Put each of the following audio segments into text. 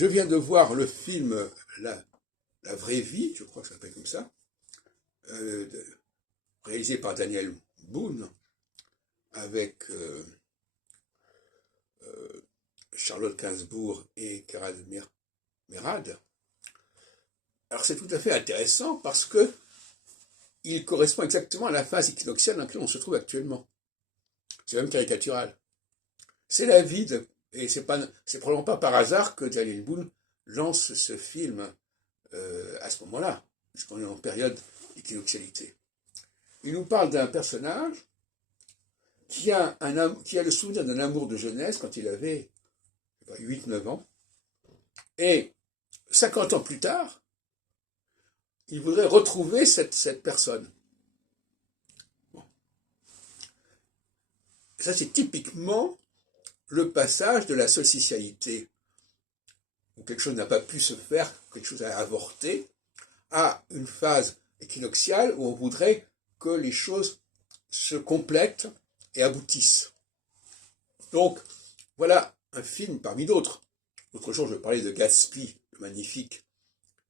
Je viens de voir le film La vraie vie, je crois que ça s'appelle comme ça, réalisé par Daniel Boone, avec Charlotte Gainsbourg et Carole Merad. Alors c'est tout à fait intéressant parce que il correspond exactement à la phase équinoxiale dans laquelle on se trouve actuellement. C'est même caricatural. C'est la vie de... Et c'est probablement pas par hasard que Daniel Boone lance ce film à ce moment-là, puisqu'on est en période d'équinoxialité. Il nous parle d'un personnage qui a le souvenir d'un amour de jeunesse quand il avait 8-9 ans, et 50 ans plus tard, il voudrait retrouver cette personne. Bon. Ça, c'est typiquement le passage de la solsticialité, où quelque chose n'a pas pu se faire, quelque chose a avorté, à une phase équinoxiale où on voudrait que les choses se complètent et aboutissent. Donc, voilà un film parmi d'autres. L'autre jour, je parlais de Gatsby, le magnifique,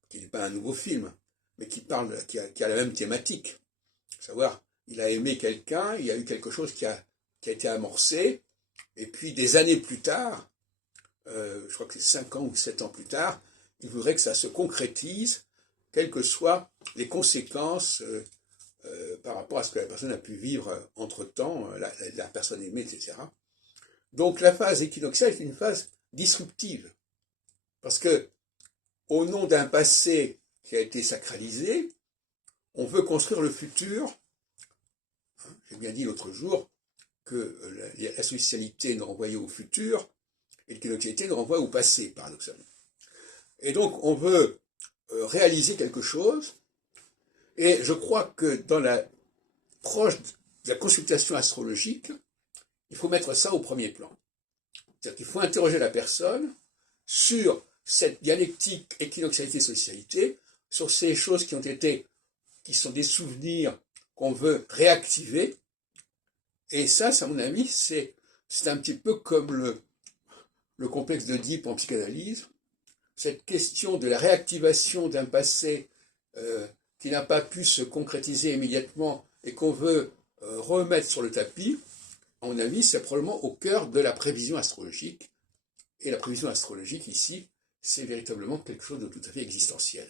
qui n'est pas un nouveau film, mais qui a la même thématique. À savoir, il a aimé quelqu'un, il y a eu quelque chose qui a été amorcé, et puis des années plus tard, je crois que c'est 5 ans ou 7 ans plus tard, il voudrait que ça se concrétise, quelles que soient les conséquences par rapport à ce que la personne a pu vivre entre-temps, la personne aimée, etc. Donc la phase équinoxiale est une phase disruptive, parce que au nom d'un passé qui a été sacralisé, on veut construire le futur. J'ai bien dit l'autre jour que la solsticialité nous renvoyait au futur et l'équinoxialité nous renvoie au passé, paradoxalement. Et donc on veut réaliser quelque chose, et je crois que dans proche de la consultation astrologique, il faut mettre ça au premier plan. C'est-à-dire qu'il faut interroger la personne sur cette dialectique équinoxialité-solsticialité, sur ces choses qui sont des souvenirs qu'on veut réactiver. Et ça, à mon avis, c'est un petit peu comme le complexe d'Oedipe en psychanalyse. Cette question de la réactivation d'un passé qui n'a pas pu se concrétiser immédiatement et qu'on veut remettre sur le tapis, à mon avis, c'est probablement au cœur de la prévision astrologique. Et la prévision astrologique, ici, c'est véritablement quelque chose de tout à fait existentiel.